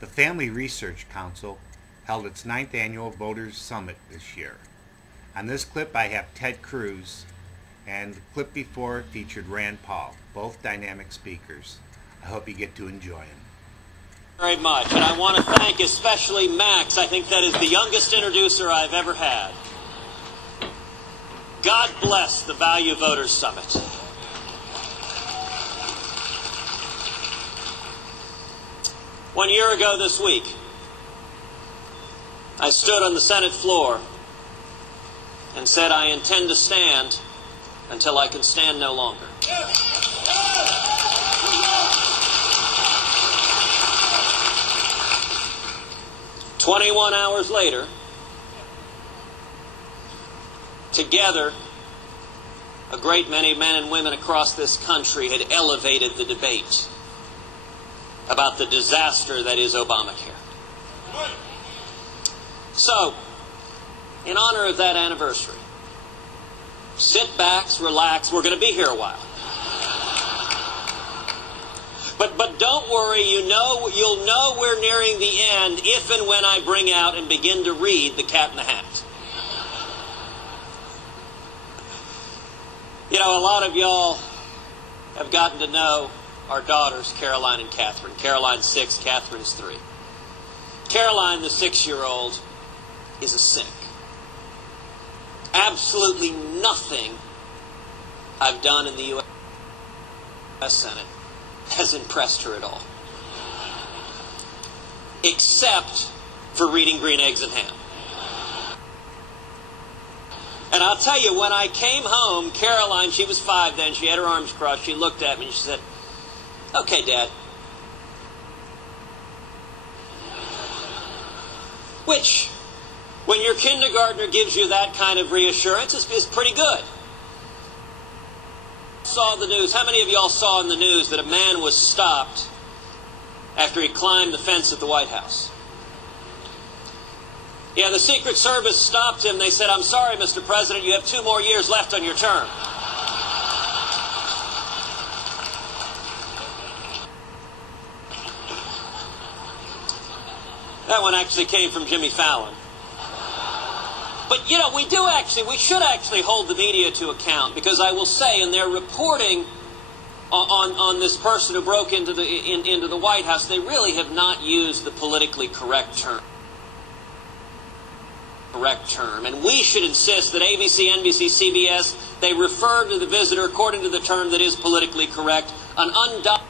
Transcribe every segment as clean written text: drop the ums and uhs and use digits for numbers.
The Family Research Council held its 9th annual Voters Summit this year. On this clip I have Ted Cruz, and the clip before featured Rand Paul, both dynamic speakers. I hope you get to enjoy them. Very much, and I want to thank especially Max. I think that is the youngest introducer I've ever had. God bless the Value Voters Summit. One year ago this week, I stood on the Senate floor and said, I intend to stand until I can stand no longer. 21 hours later, together, a great many men and women across this country had elevated the debate about the disaster that is Obamacare. So, in honor of that anniversary, sit back, relax, we're going to be here a while. But don't worry, you'll know we're nearing the end if and when I bring out and begin to read The Cat in the Hat. You know, a lot of y'all have gotten to know our daughters, Caroline and Catherine. Caroline's 6, Catherine's 3. Caroline, the 6-year-old, is a cynic. Absolutely nothing I've done in the U.S. Senate has impressed her at all. Except for reading Green Eggs and Ham. And I'll tell you, when I came home, Caroline, she was 5 then, she had her arms crossed, she looked at me and she said, "Okay, Dad." Which, when your kindergartner gives you that kind of reassurance, is pretty good. Saw the news. How many of y'all saw in the news that a man was stopped after he climbed the fence at the White House? Yeah, the Secret Service stopped him. They said, "I'm sorry, Mr. President, you have 2 more years left on your term." That one actually came from Jimmy Fallon. But, you know, we should actually hold the media to account, because I will say, in their reporting on this person who broke into the White House, they really have not used the politically correct term. And we should insist that ABC, NBC, CBS, they refer to the visitor according to the term that is politically correct, an undocumented.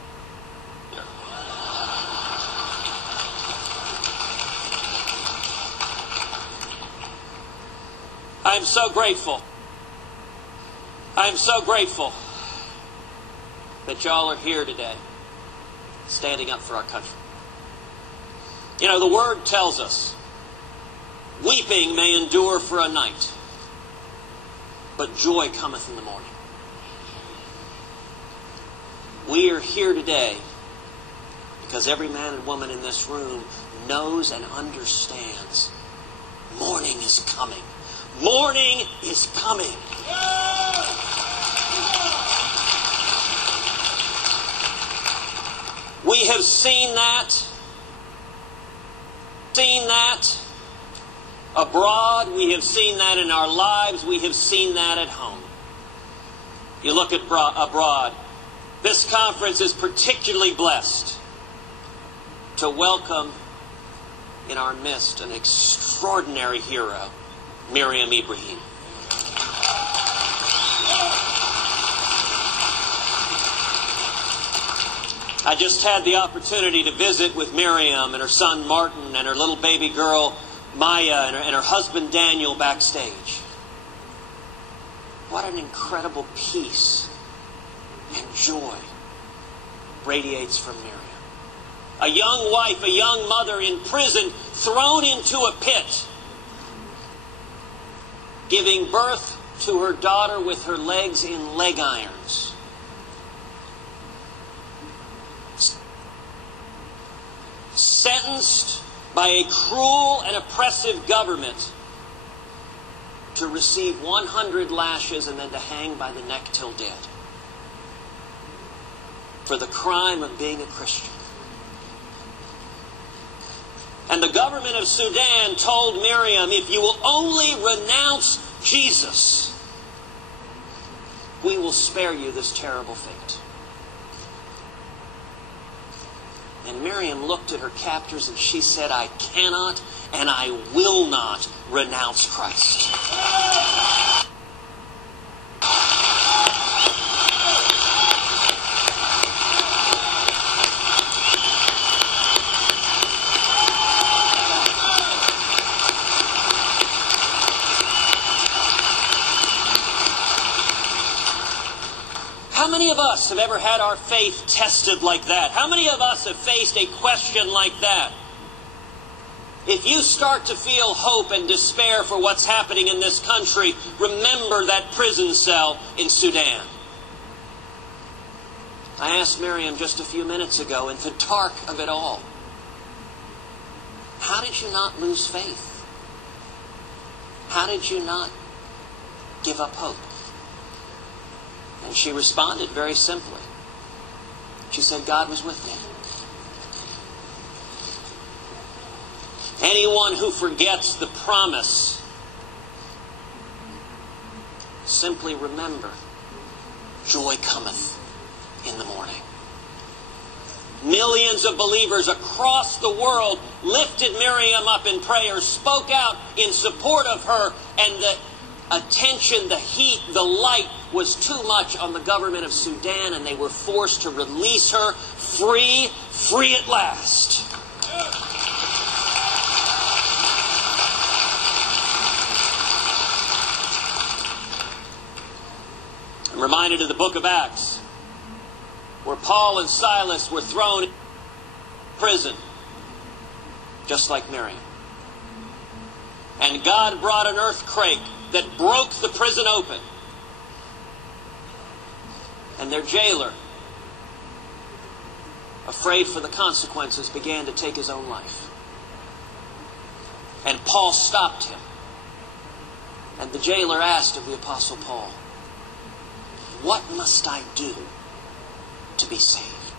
I'm so grateful. I'm so grateful that y'all are here today, standing up for our country. You know, the Word tells us, weeping may endure for a night, but joy cometh in the morning. We are here today because every man and woman in this room knows and understands morning is coming. Morning is coming. We have seen that abroad. We have seen that in our lives. We have seen that at home. You look at abroad. This conference is particularly blessed to welcome in our midst an extraordinary hero, Miriam Ibrahim. I just had the opportunity to visit with Miriam and her son Martin and her little baby girl Maya and her husband Daniel backstage. What an incredible peace and joy radiates from Miriam. A young wife, a young mother in prison, thrown into a pit, giving birth to her daughter with her legs in leg irons. Sentenced by a cruel and oppressive government to receive 100 lashes and then to hang by the neck till dead for the crime of being a Christian. And the government of Sudan told Miriam, if you will only renounce Jesus, we will spare you this terrible fate. And Miriam looked at her captors and she said, I cannot and I will not renounce Christ. How many of us have ever had our faith tested like that? How many of us have faced a question like that? If you start to feel hope and despair for what's happening in this country, remember that prison cell in Sudan. I asked Miriam just a few minutes ago, in the dark of it all, how did you not lose faith? How did you not give up hope? And she responded very simply. She said, God was with me. Anyone who forgets the promise, simply remember, joy cometh in the morning. Millions of believers across the world lifted Miriam up in prayer, spoke out in support of her, and the attention, the heat, the light was too much on the government of Sudan, and they were forced to release her free at last. I'm reminded of the book of Acts, where Paul and Silas were thrown in prison, just like Miriam. And God brought an earthquake that broke the prison open. And their jailer, afraid for the consequences, began to take his own life. And Paul stopped him. And the jailer asked of the Apostle Paul, what must I do to be saved?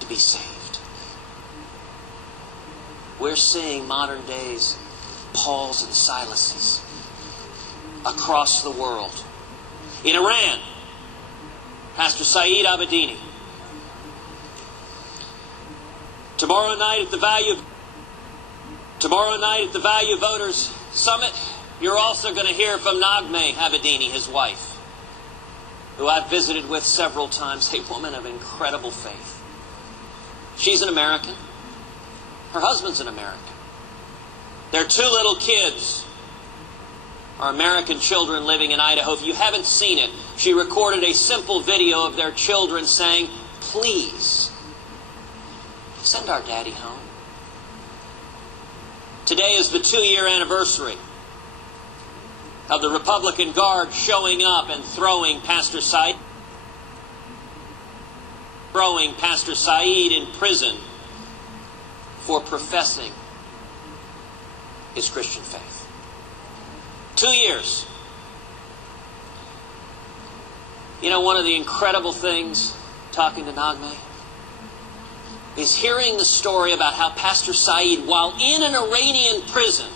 To be saved. We're seeing modern days Pauls and Silases across the world. In Iran, Pastor Saeed Abedini. Tomorrow night at the Value Voters Summit, you're also going to hear from Naghmeh Abedini, his wife, who I've visited with several times, a woman of incredible faith. She's an American. Her husband's an American. Their two little kids are American children living in Idaho. If you haven't seen it, she recorded a simple video of their children saying, please, send our daddy home. Today is the 2-year anniversary of the Republican Guard showing up and throwing Pastor Saeed in prison for professing his Christian faith. 2 years. You know, one of the incredible things, talking to Naghmeh, is hearing the story about how Pastor Saeed, while in an Iranian prison,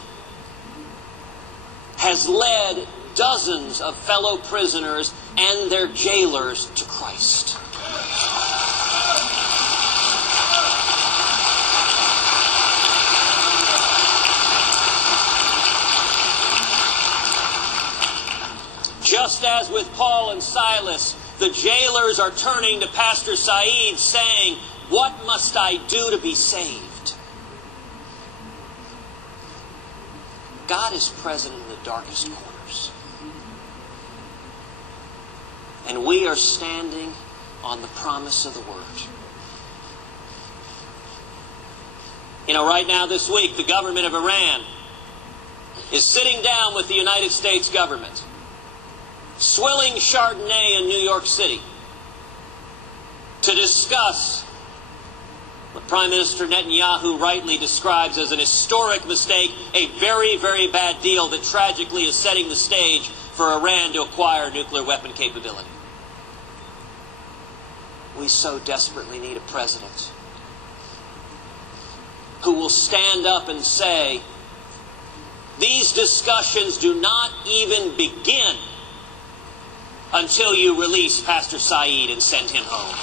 has led dozens of fellow prisoners and their jailers to Christ. Just as with Paul and Silas, the jailers are turning to Pastor Saeed saying, what must I do to be saved? God is present in the darkest corners. And we are standing on the promise of the Word. You know, right now this week, the government of Iran is sitting down with the United States government, swilling Chardonnay in New York City, to discuss what Prime Minister Netanyahu rightly describes as an historic mistake, a very, very bad deal that tragically is setting the stage for Iran to acquire nuclear weapon capability. We so desperately need a president who will stand up and say, these discussions do not even begin until you release Pastor Saeed and send him home.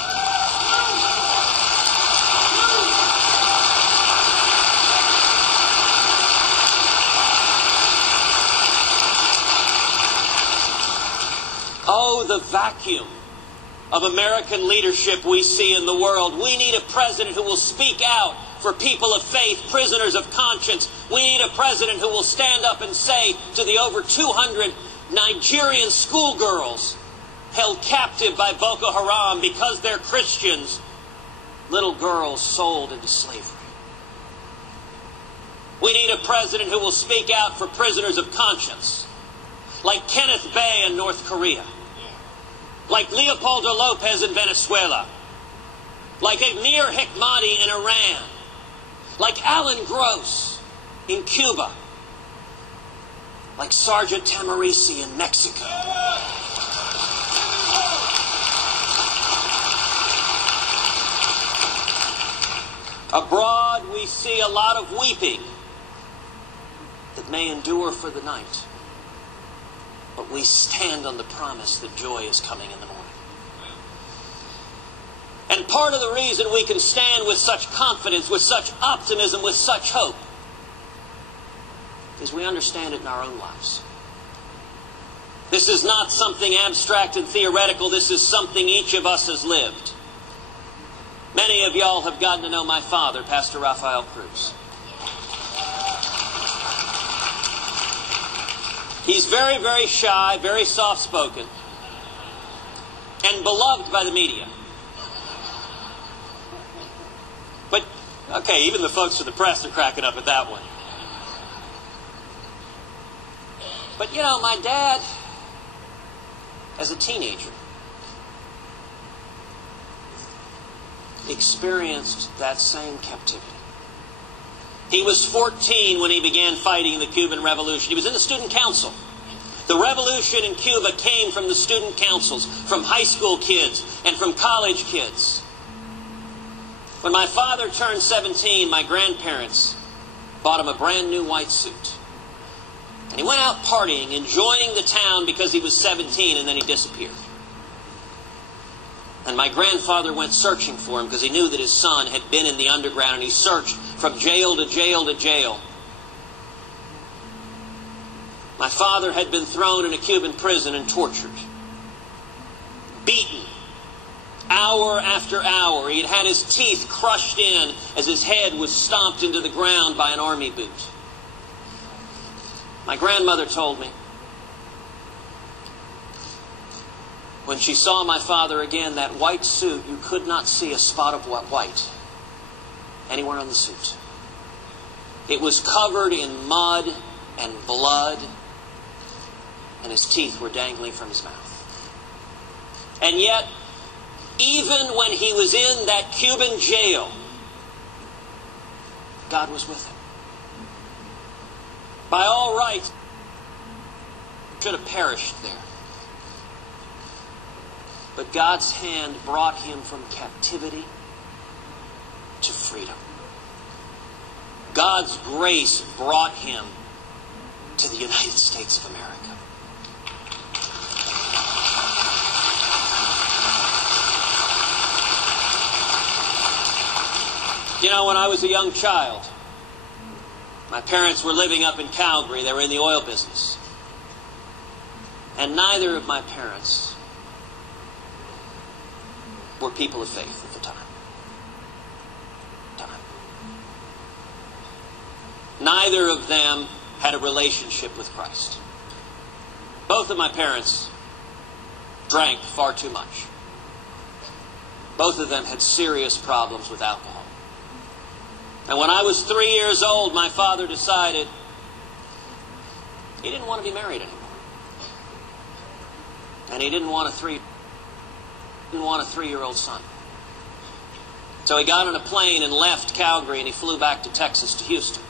Oh, the vacuum of American leadership we see in the world. We need a president who will speak out for people of faith, prisoners of conscience. We need a president who will stand up and say to the over 200 Nigerian schoolgirls held captive by Boko Haram because they're Christians, little girls sold into slavery. We need a president who will speak out for prisoners of conscience, like Kenneth Bae in North Korea, like Leopoldo Lopez in Venezuela, like Amir Hekmati in Iran, like Alan Gross in Cuba, like Sergeant Tamarisi in Mexico. Abroad we see a lot of weeping that may endure for the night. But we stand on the promise that joy is coming in the morning. And part of the reason we can stand with such confidence, with such optimism, with such hope, is we understand it in our own lives. This is not something abstract and theoretical. This is something each of us has lived. Many of y'all have gotten to know my father, Pastor Raphael Cruz. He's very, very shy, very soft-spoken, and beloved by the media. But, okay, even the folks from the press are cracking up at that one. But, you know, my dad, as a teenager, experienced that same captivity. He was 14 when he began fighting in the Cuban Revolution. He was in the student council. The revolution in Cuba came from the student councils, from high school kids and from college kids. When my father turned 17, my grandparents bought him a brand new white suit. And he went out partying, enjoying the town because he was 17, and then he disappeared. And my grandfather went searching for him because he knew that his son had been in the underground, and he searched from jail to jail to jail. My father had been thrown in a Cuban prison and tortured, beaten, hour after hour. He had had his teeth crushed in as his head was stomped into the ground by an army boot. My grandmother told me, when she saw my father again, that white suit, you could not see a spot of white anywhere on the suit. It was covered in mud and blood, and his teeth were dangling from his mouth. And yet, even when he was in that Cuban jail, God was with him. By all rights, he should have perished there. But God's hand brought him from captivity to freedom. God's grace brought him to the United States of America. You know, when I was a young child, my parents were living up in Calgary. They were in the oil business. And neither of my parents were people of faith at the time. Neither of them had a relationship with Christ. Both of my parents drank far too much. Both of them had serious problems with alcohol. And when I was 3 years old, my father decided he didn't want to be married anymore. And he didn't want a three-year-old son. So he got on a plane and left Calgary, and he flew back to Texas, to Houston.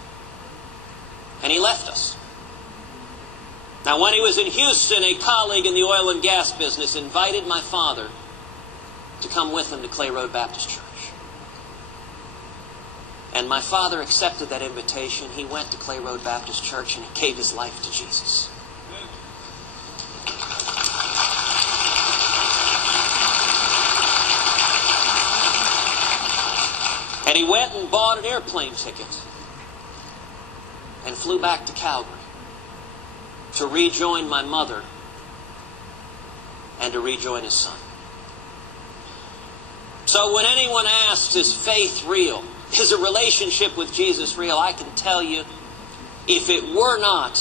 And he left us. Now, when he was in Houston, a colleague in the oil and gas business invited my father to come with him to Clay Road Baptist Church. And my father accepted that invitation. He went to Clay Road Baptist Church and he gave his life to Jesus. And he went and bought an airplane ticket and flew back to Calgary to rejoin my mother and to rejoin his son. So when anyone asks, is faith real? Is a relationship with Jesus real? I can tell you, if it were not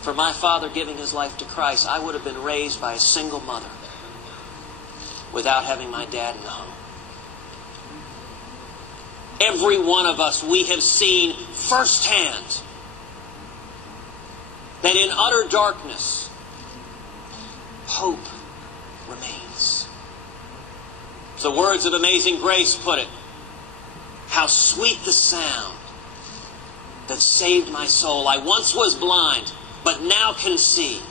for my father giving his life to Christ, I would have been raised by a single mother without having my dad in the home. Every one of us, we have seen firsthand that in utter darkness, hope remains. As the words of Amazing Grace put it, how sweet the sound that saved my soul. I once was blind, but now can see.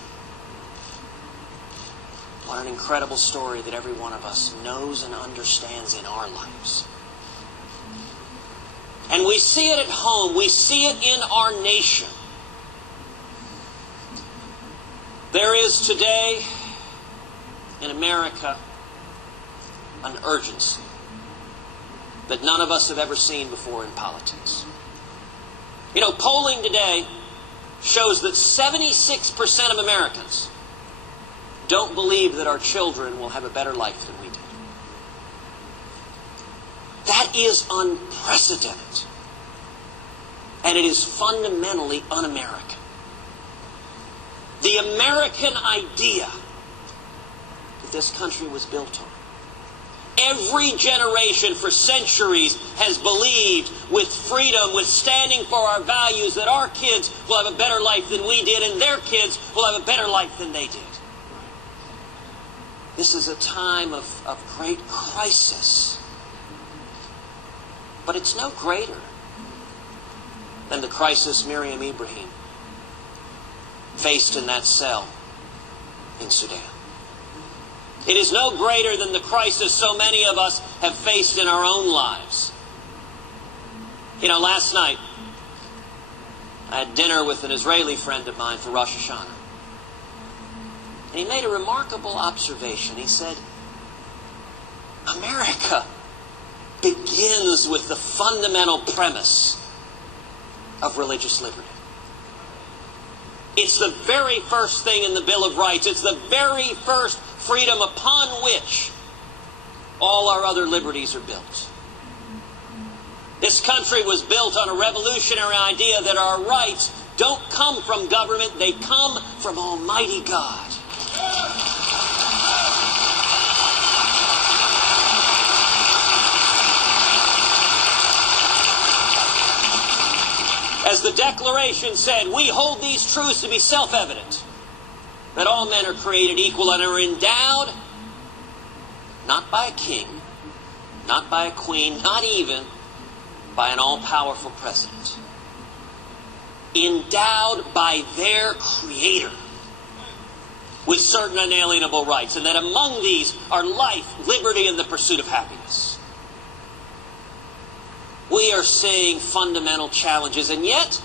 What an incredible story that every one of us knows and understands in our lives. And we see it at home. We see it in our nation. There is today in America an urgency that none of us have ever seen before in politics. You know, polling today shows that 76% of Americans don't believe that our children will have a better life than we did. That is unprecedented. And it is fundamentally un-American. The American idea that this country was built on. Every generation for centuries has believed with freedom, with standing for our values, that our kids will have a better life than we did and their kids will have a better life than they did. This is a time of great crisis. But it's no greater than the crisis Miriam Ibrahim faced in that cell in Sudan. It is no greater than the crisis so many of us have faced in our own lives. You know, last night I had dinner with an Israeli friend of mine for Rosh Hashanah. And he made a remarkable observation. He said, America begins with the fundamental premise of religious liberty. It's the very first thing in the Bill of Rights. It's the very first freedom upon which all our other liberties are built. This country was built on a revolutionary idea that our rights don't come from government, they come from Almighty God. As the Declaration said, we hold these truths to be self-evident, that all men are created equal and are endowed, not by a king, not by a queen, not even by an all-powerful president, endowed by their Creator with certain unalienable rights, and that among these are life, liberty, and the pursuit of happiness. We are seeing fundamental challenges, and yet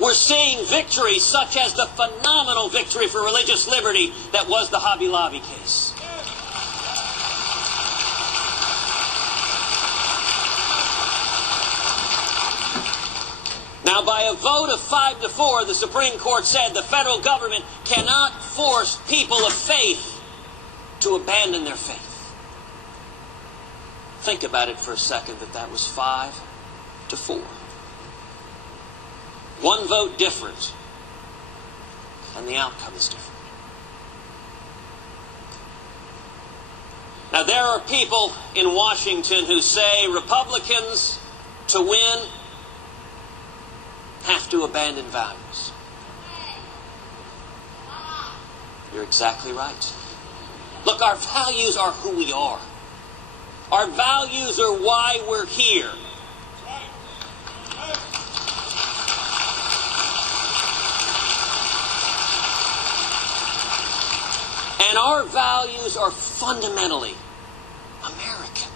we're seeing victories such as the phenomenal victory for religious liberty that was the Hobby Lobby case. Now, by a vote of 5-4, the Supreme Court said the federal government cannot force people of faith to abandon their faith. Think about it for a second, that was 5-4. One vote different, and the outcome is different. Now, there are people in Washington who say Republicans, to win, have to abandon values. You're exactly right. Look, our values are who we are. Our values are why we're here. And our values are fundamentally American.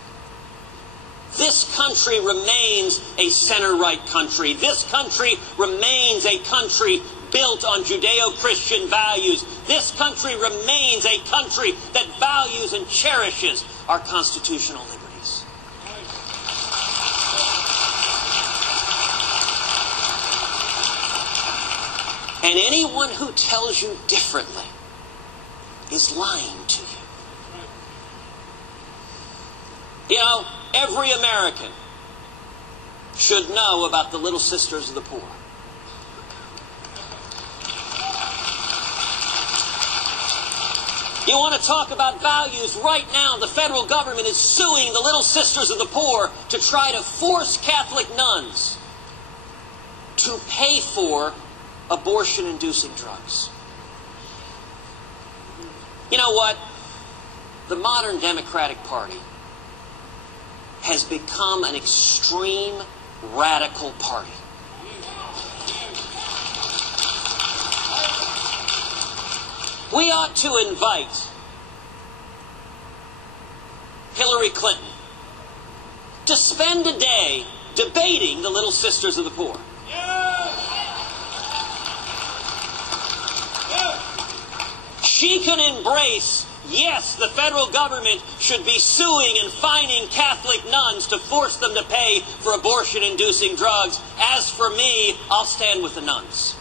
This country remains a center-right country. This country remains a country built on Judeo-Christian values. This country remains a country that values and cherishes our constitutional liberties. And anyone who tells you differently is lying to you. You know, every American should know about the Little Sisters of the Poor. You want to talk about values? Right now, the federal government is suing the Little Sisters of the Poor to try to force Catholic nuns to pay for abortion-inducing drugs. You know what? The modern Democratic Party has become an extreme radical party. We ought to invite Hillary Clinton to spend a day debating the Little Sisters of the Poor. She can embrace, yes, the federal government should be suing and fining Catholic nuns to force them to pay for abortion-inducing drugs. As for me, I'll stand with the nuns.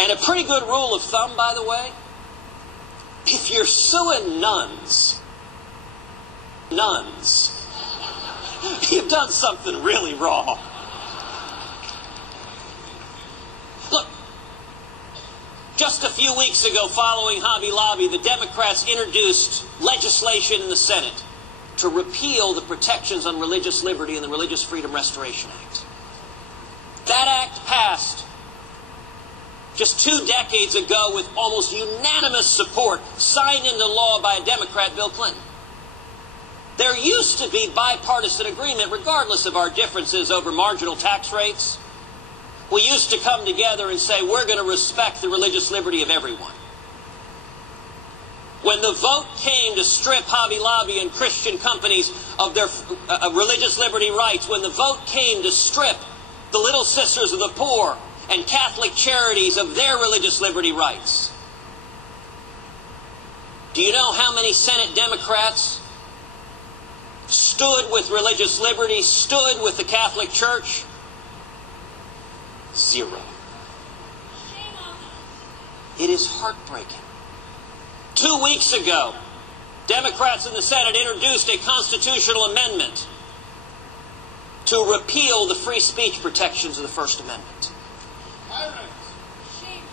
And a pretty good rule of thumb, by the way, if you're suing nuns, you've done something really wrong. Look, just a few weeks ago, following Hobby Lobby, the Democrats introduced legislation in the Senate to repeal the protections on religious liberty in the Religious Freedom Restoration Act. That act passed just 2 decades ago with almost unanimous support, signed into law by a Democrat, Bill Clinton. There used to be bipartisan agreement, regardless of our differences over marginal tax rates. We used to come together and say, we're going to respect the religious liberty of everyone. When the vote came to strip Hobby Lobby and Christian companies of their religious liberty rights, when the vote came to strip the Little Sisters of the Poor and Catholic charities of their religious liberty rights, do you know how many Senate Democrats stood with religious liberty, stood with the Catholic Church? 0. It is heartbreaking. 2 weeks ago, Democrats in the Senate introduced a constitutional amendment to repeal the free speech protections of the First Amendment,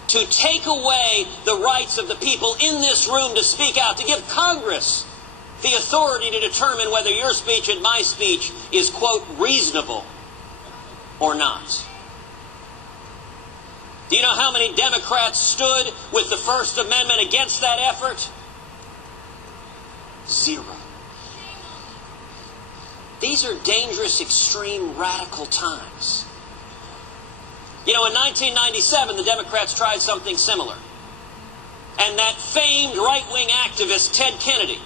to take away the rights of the people in this room to speak out, to give Congress the authority to determine whether your speech and my speech is, quote, reasonable or not. Do you know how many Democrats stood with the First Amendment against that effort? 0. These are dangerous, extreme, radical times. You know, in 1997, the Democrats tried something similar. And that famed right-wing activist, Ted Kennedy,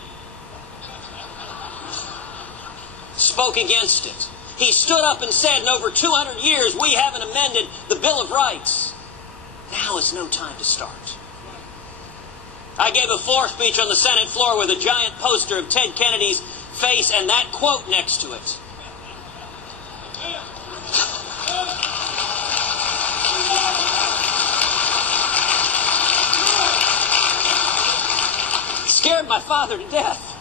spoke against it. He stood up and said, in over 200 years, we haven't amended the Bill of Rights. Now is no time to start. I gave a floor speech on the Senate floor with a giant poster of Ted Kennedy's face and that quote next to it. Scared my father to death.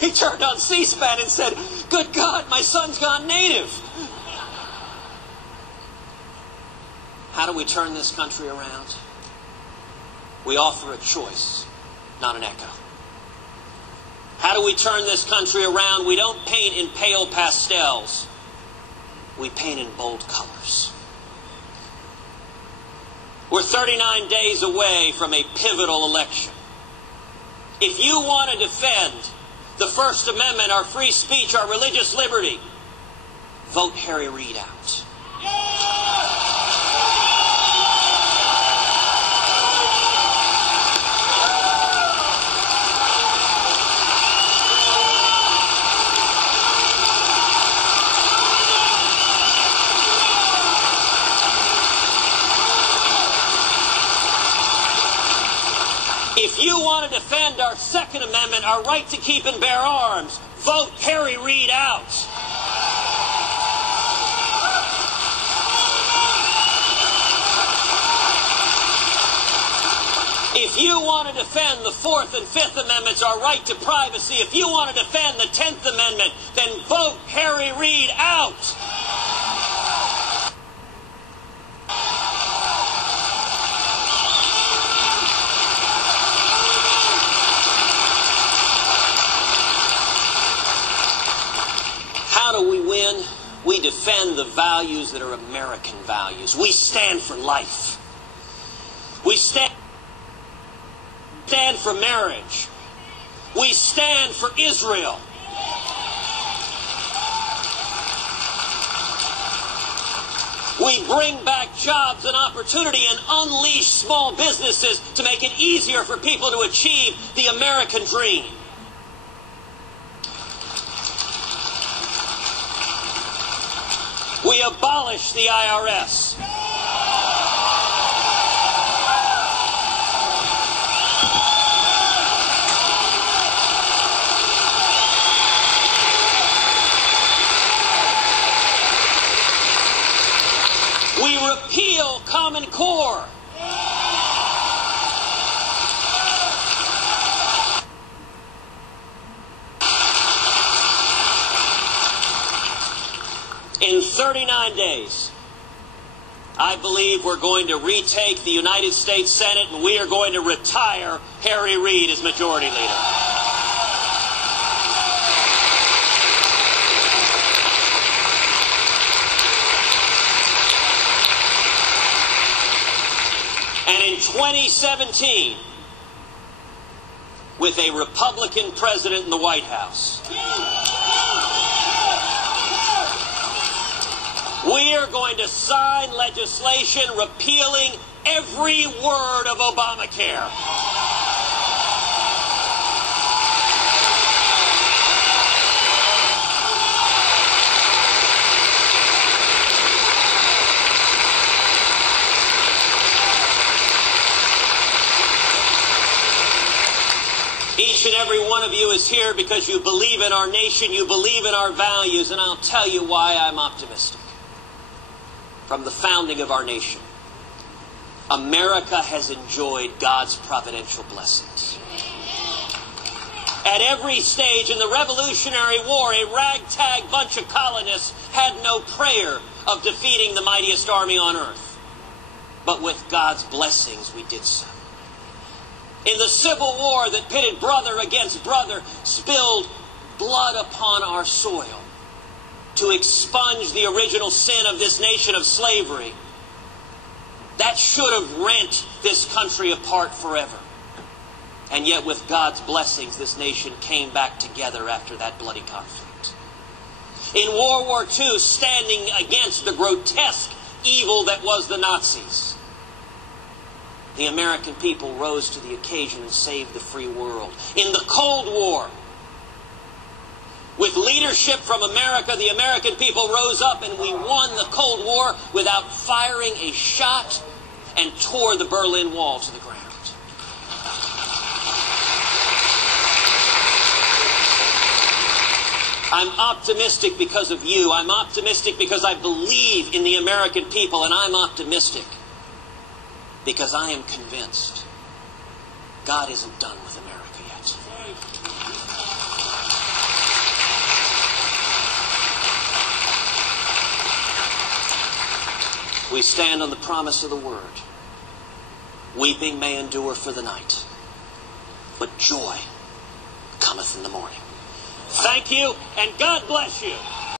He turned on C-SPAN and said, "Good God, my son's gone native." How do we turn this country around? We offer a choice, not an echo. How do we turn this country around? We don't paint in pale pastels. We paint in bold colors. We're 39 days away from a pivotal election. If you want to defend the First Amendment, our free speech, our religious liberty, vote Harry Reid out. to defend our Second Amendment, our right to keep and bear arms, vote Harry Reid out. If you want to defend the Fourth and Fifth Amendments, our right to privacy, if you want to defend the 10th Amendment, then vote Harry Reid out. How do we win? We defend the values that are American values. We stand for life. We stand for marriage. We stand for Israel. We bring back jobs and opportunity and unleash small businesses to make it easier for people to achieve the American dream. We abolish the IRS. We repeal Common Core. In 39 days, I believe we're going to retake the United States Senate, and we are going to retire Harry Reid as Majority Leader. And in 2017, with a Republican president in the White House, we are going to sign legislation repealing every word of Obamacare. Each and every one of you is here because you believe in our nation, you believe in our values, and I'll tell you why I'm optimistic. From the founding of our nation, America has enjoyed God's providential blessings. At every stage in the Revolutionary War, a ragtag bunch of colonists had no prayer of defeating the mightiest army on earth. But with God's blessings, we did so. In the Civil War that pitted brother against brother, spilled blood upon our soil to expunge the original sin of this nation of slavery. That should have rent this country apart forever. And yet with God's blessings, this nation came back together after that bloody conflict. In World War II, standing against the grotesque evil that was the Nazis, the American people rose to the occasion and saved the free world. In the Cold War, with leadership from America, the American people rose up and we won the Cold War without firing a shot and tore the Berlin Wall to the ground. I'm optimistic because of you. I'm optimistic because I believe in the American people, and I'm optimistic because I am convinced God isn't done with America yet. We stand on the promise of the Word. Weeping may endure for the night, but joy cometh in the morning. Thank you, and God bless you.